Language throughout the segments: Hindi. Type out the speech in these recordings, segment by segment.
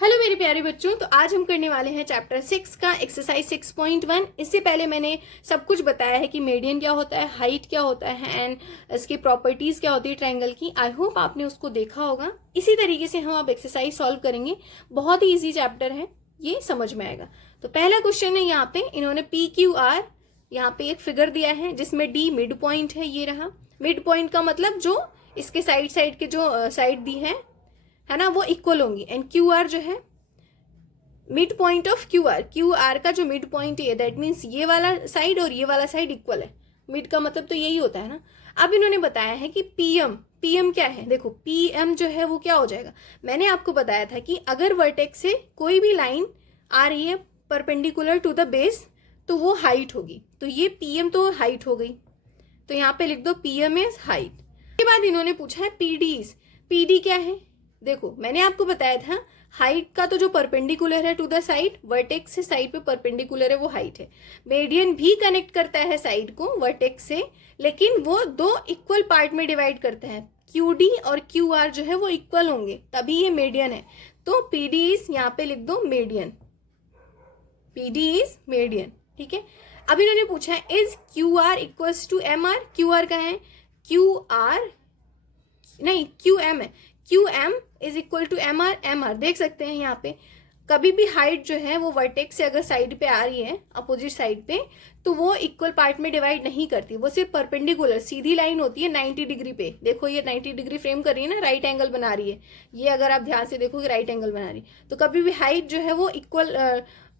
हेलो मेरे प्यारे बच्चों, तो आज हम करने वाले हैं चैप्टर 6 का एक्सरसाइज 6.1। इससे पहले मैंने सब कुछ बताया है कि मीडियन क्या होता है, हाइट क्या होता है एंड इसकी प्रॉपर्टीज क्या होती है ट्रायंगल की। आई होप आपने उसको देखा होगा। इसी तरीके से हम अब एक्सरसाइज सॉल्व करेंगे। बहुत ही इजी चैप्टर है, ये समझ में आएगा। तो पहला क्वेश्चन है, यहाँ पे इन्होंने पी क्यू आर यहाँ पे एक फिगर दिया है जिसमें डी मिड पॉइंट है। ये रहा मिड पॉइंट का मतलब जो इसके साइड साइड के जो साइड दी है ना, वो इक्वल होंगी। एंड क्यू आर जो है mid point of Q R का जो मिड पॉइंट है, दैट मीन्स ये वाला साइड और ये वाला साइड इक्वल है। मिड का मतलब तो यही होता है ना। अब इन्होंने बताया है कि पीएम क्या है। देखो पीएम जो है वो क्या हो जाएगा, मैंने आपको बताया था कि अगर वर्टेक्स से कोई भी लाइन आ रही है परपेंडिकुलर टू द बेस तो वो हाइट होगी। तो ये पीएम तो हाइट हो गई, तो यहाँ पे लिख दो पीएम इज हाइट। उसके बाद इन्होंने पूछा है पीडीज। पीडी क्या है, देखो मैंने आपको बताया था हाइट का तो जो परपेंडिकुलर है टू द साइड, वर्टेक्स से साइड पे परपेंडिकुलर है वो हाइट है। मीडियन भी कनेक्ट करता है साइड को वर्टेक्स से, लेकिन वो दो इक्वल पार्ट में डिवाइड करते हैं। क्यू डी और क्यू आर जो है वो इक्वल होंगे तभी ये मीडियन है। तो पीडी इज यहाँ पे लिख दो मीडियन, पीडी इज मीडियन। ठीक है। अब इन्होंने पूछा है is Q R equals to M R. Q R का है क्यू आर नहीं क्यू एम है, Q M is equal to M R देख सकते हैं यहाँ पे। कभी भी हाइट जो है वो वर्टेक्स से अगर साइड पे आ रही है अपोजिट साइड पे तो वो इक्वल पार्ट में डिवाइड नहीं करती, वो सिर्फ परपेंडिकुलर सीधी लाइन होती है 90 डिग्री पे। देखो ये 90 डिग्री फ्रेम कर रही है ना, राइट एंगल बना रही है। ये अगर आप ध्यान से देखोगे राइट एंगल बना रही है, तो कभी भी हाइट जो है वो इक्वल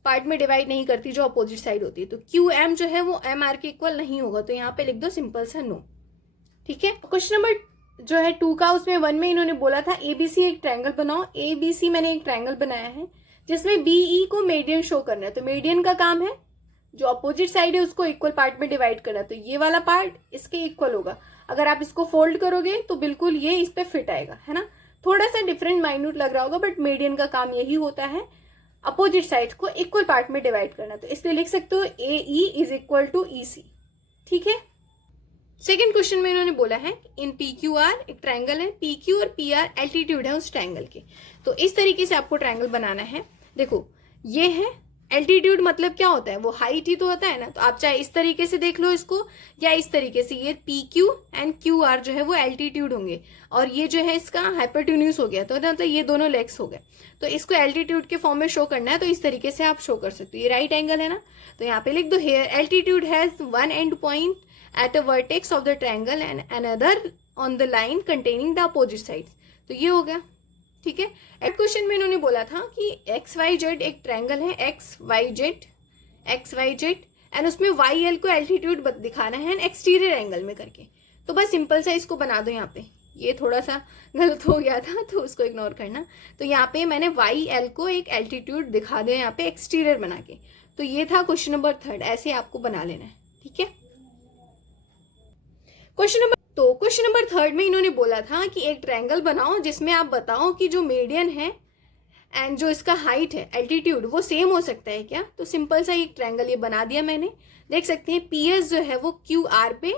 पार्ट में डिवाइड नहीं करती जो अपोजिट साइड होती है। तो क्यू एम जो है वो एम आर के इक्वल नहीं होगा, तो यहाँ पे लिख दो सिंपल सा नो। ठीक है। क्वेश्चन नंबर जो है 2 का, उसमें 1 में इन्होंने बोला था एबीसी एक ट्रायंगल बनाओ। एबीसी मैंने एक ट्रायंगल बनाया है जिसमें बीई को मीडियन शो करना है। तो मीडियन का काम है जो अपोजिट साइड है उसको इक्वल पार्ट में डिवाइड करना। तो ये वाला पार्ट इसके इक्वल होगा। अगर आप इसको फोल्ड करोगे तो बिल्कुल ये इस पे फिट आएगा, है ना। थोड़ा सा डिफरेंट माइन्यूट लग रहा होगा, बट मीडियन का काम यही होता है अपोजिट साइड को इक्वल पार्ट में डिवाइड करना। तो इसलिए लिख सकते हो ए ई इज इक्वल टू ई सी। ठीक है। सेकेंड क्वेश्चन में इन्होंने बोला है इन पी क्यू आर एक ट्रायंगल है, पी क्यू और पी आर एल्टीट्यूड है उस ट्रायंगल के। तो इस तरीके से आपको ट्रायंगल बनाना है। देखो ये है एल्टीट्यूड, मतलब क्या होता है, वो हाइट ही तो होता है ना। तो आप चाहे इस तरीके से देख लो इसको या इस तरीके से। ये P Q and Q R जो है वो एल्टीट्यूड होंगे, और ये जो है इसका हाइपोटेन्यूज हो गया, तो मतलब ये दोनों लेग्स हो गए। तो इसको एल्टीट्यूड के फॉर्म में शो करना है, तो इस तरीके से आप शो कर सकते हो। ये राइट एंगल है ना, तो यहाँ पे लिख दो here altitude has one end point at a vertex of the triangle and another on the line containing the opposite sides। तो ये हो गया। ठीक है। एक क्वेश्चन में इन्होंने बोला था कि एक्स वाई जेड एक ट्रायंगल है, एक्स वाई जेड एंड उसमें वाई एल को एल्टीट्यूड दिखाना है एक्सटीरियर एंगल में करके। तो बस सिंपल सा इसको बना दो। यहाँ पे ये थोड़ा सा गलत हो गया था तो उसको इग्नोर करना। तो यहाँ पे मैंने वाई एल को एक एल्टीट्यूड दिखा दिया यहाँ पे एक्सटीरियर बना के। तो ये था क्वेश्चन नंबर 3। ऐसे आपको बना लेना है। ठीक है। क्वेश्चन नंबर 3 में इन्होंने बोला था कि एक ट्रायंगल बनाओ जिसमें आप बताओ कि जो मीडियन है एंड जो इसका हाइट है एल्टीट्यूड वो सेम हो सकता है क्या। तो सिंपल सा एक ट्रायंगल ये बना दिया मैंने। देख सकते हैं पीएस जो है वो क्यू आर पे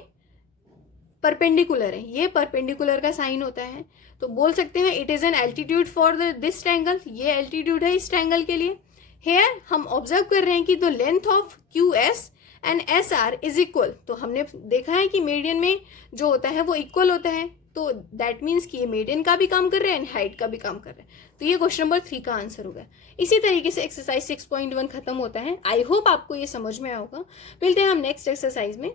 परपेंडिकुलर है, ये परपेंडिकुलर का साइन होता है। तो बोल सकते हैं it is an altitude for this triangle, ये एल्टीट्यूड है इस ट्रायंगल के लिए। हेयर हम ऑब्जर्व कर रहे हैं कि the length of Q S and S R is equal. तो हमने देखा है कि मीडियन में जो होता है वो इक्वल होता है, तो दैट मीन्स कि ये मीडियन का भी काम कर रहे हैं एंड हाइट का भी काम कर रहे हैं। तो ये क्वेश्चन नंबर 3 का आंसर होगा। इसी तरीके से एक्सरसाइज 6.1 खत्म होता है। आई होप आपको ये समझ में आया होगा। मिलते हैं हम नेक्स्ट एक्सरसाइज में।